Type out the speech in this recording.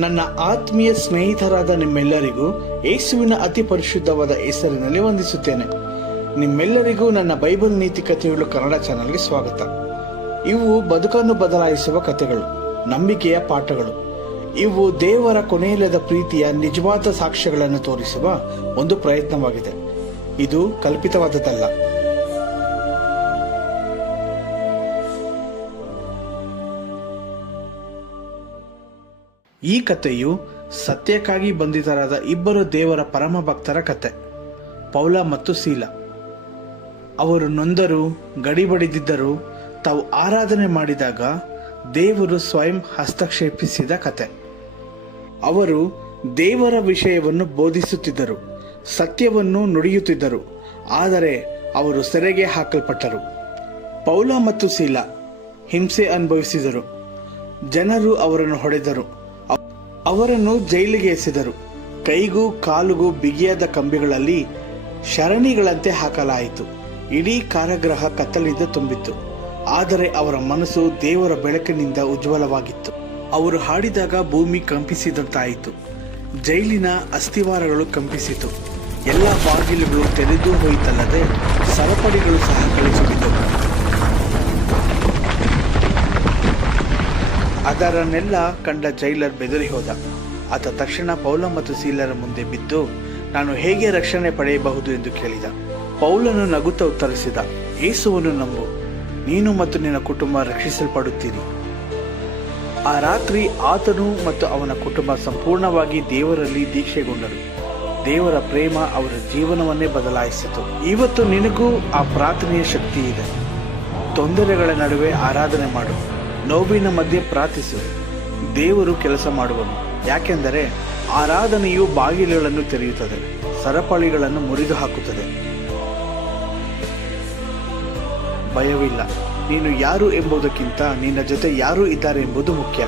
ನನ್ನ ಆತ್ಮೀಯ ಸ್ನೇಹಿತರಾದ ನಿಮ್ಮೆಲ್ಲರಿಗೂ ಯೇಸುವಿನ ಅತಿ ಪರಿಶುದ್ಧವಾದ ಹೆಸರಿನಲ್ಲಿ ವಂದಿಸುತ್ತೇನೆ. ನಿಮ್ಮೆಲ್ಲರಿಗೂ ನನ್ನ ಬೈಬಲ್ ನೀತಿ ಕಥೆಗಳು ಕನ್ನಡ ಚಾನಲ್ಗೆ ಸ್ವಾಗತ. ಇವು ಬದುಕನ್ನು ಬದಲಾಯಿಸುವ ಕಥೆಗಳು, ನಂಬಿಕೆಯ ಪಾಠಗಳು. ಇವು ದೇವರ ಕೊನೆಯಿಲ್ಲದ ಪ್ರೀತಿಯ ನಿಜವಾದ ಸಾಕ್ಷ್ಯಗಳನ್ನು ತೋರಿಸುವ ಒಂದು ಪ್ರಯತ್ನವಾಗಿದೆ. ಇದು ಕಲ್ಪಿತವಾದದ್ದಲ್ಲ. ಈ ಕಥೆಯು ಸತ್ಯಕ್ಕಾಗಿ ಬಂಧಿತರಾದ ಇಬ್ಬರು ದೇವರ ಪರಮ ಭಕ್ತರ ಕತೆ, ಪೌಲ ಮತ್ತು ಸೀಲ. ಅವರು ನೊಂದರು, ಗಡಿಬಡಿದಿದ್ದರು. ತಾವು ಆರಾಧನೆ ಮಾಡಿದಾಗ ದೇವರು ಸ್ವಯಂ ಹಸ್ತಕ್ಷೇಪಿಸಿದ ಕತೆ. ಅವರು ದೇವರ ವಿಷಯವನ್ನು ಬೋಧಿಸುತ್ತಿದ್ದರು, ಸತ್ಯವನ್ನು ನುಡಿಯುತ್ತಿದ್ದರು. ಆದರೆ ಅವರು ಸೆರೆಗೆ ಹಾಕಲ್ಪಟ್ಟರು. ಪೌಲ ಮತ್ತು ಸೀಲ ಹಿಂಸೆ ಅನುಭವಿಸಿದರು. ಜನರು ಅವರನ್ನು ಹೊಡೆದರು, ಅವರನ್ನು ಜೈಲಿಗೆ ಎಸೆದರು. ಕೈಗೂ ಕಾಲುಗೂ ಬಿಗಿಯಾದ ಕಂಬಿಗಳಲ್ಲಿ ಶರಣಿಗಳಂತೆ ಹಾಕಲಾಯಿತು. ಇಡೀ ಕಾರಾಗೃಹ ಕತ್ತಲಿಂದ ತುಂಬಿತ್ತು. ಆದರೆ ಅವರ ಮನಸ್ಸು ದೇವರ ಬೆಳಕಿನಿಂದ ಉಜ್ವಲವಾಗಿತ್ತು. ಅವರು ಹಾಡಿದಾಗ ಭೂಮಿ ಕಂಪಿಸಿದಂತಾಯಿತು. ಜೈಲಿನ ಅಸ್ಥಿವಾರಗಳು ಕಂಪಿಸಿತು. ಎಲ್ಲ ಬಾಗಿಲುಗಳು ತೆರೆದು ಹೋಯಿತಲ್ಲದೆ ಸರಪಳಿಗಳು ಸಹ ಕಳಿಸಿಬಿದ್ದವು. ಅದರನ್ನೆಲ್ಲ ಕಂಡ ಜೈಲರ್ ಬೆದರಿ ಹೋದ. ಆತ ತಕ್ಷಣ ಪೌಲ ಮತ್ತು ಸೀಲರ ಮುಂದೆ ಬಿದ್ದು, ನಾನು ಹೇಗೆ ರಕ್ಷಣೆ ಪಡೆಯಬಹುದು ಎಂದು ಕೇಳಿದ. ಪೌಲನು ನಗುತ್ತಾ ಉತ್ತರಿಸಿದ, ಯೇಸುವನ್ನು ನಂಬು, ನೀನು ಮತ್ತು ನಿನ್ನ ಕುಟುಂಬ ರಕ್ಷಿಸಲ್ಪಡುತ್ತೀರಿ. ಆ ರಾತ್ರಿ ಆತನು ಮತ್ತು ಅವನ ಕುಟುಂಬ ಸಂಪೂರ್ಣವಾಗಿ ದೇವರಲ್ಲಿ ದೀಕ್ಷೆಗೊಂಡರು. ದೇವರ ಪ್ರೇಮ ಅವರ ಜೀವನವನ್ನೇ ಬದಲಾಯಿಸಿತು. ಇವತ್ತು ನಿನಗೂ ಆ ಪ್ರಾರ್ಥನೆಯ ಶಕ್ತಿ ಇದೆ. ತೊಂದರೆಗಳ ನಡುವೆ ಆರಾಧನೆ ಮಾಡು, ನೋವಿನ ಮಧ್ಯೆ ಪ್ರಾರ್ಥಿಸು. ದೇವರು ಕೆಲಸ ಮಾಡುವನು. ಯಾಕೆಂದರೆ ಆರಾಧನೆಯು ಬಾಗಿಲುಗಳನ್ನು ತೆರೆಯುತ್ತದೆ, ಸರಪಳಿಗಳನ್ನು ಮುರಿದು ಹಾಕುತ್ತದೆ. ಭಯವಿಲ್ಲ. ನೀನು ಯಾರು ಎಂಬುದಕ್ಕಿಂತ ನಿನ್ನ ಜೊತೆ ಯಾರು ಇದ್ದಾರೆ ಎಂಬುದು ಮುಖ್ಯ.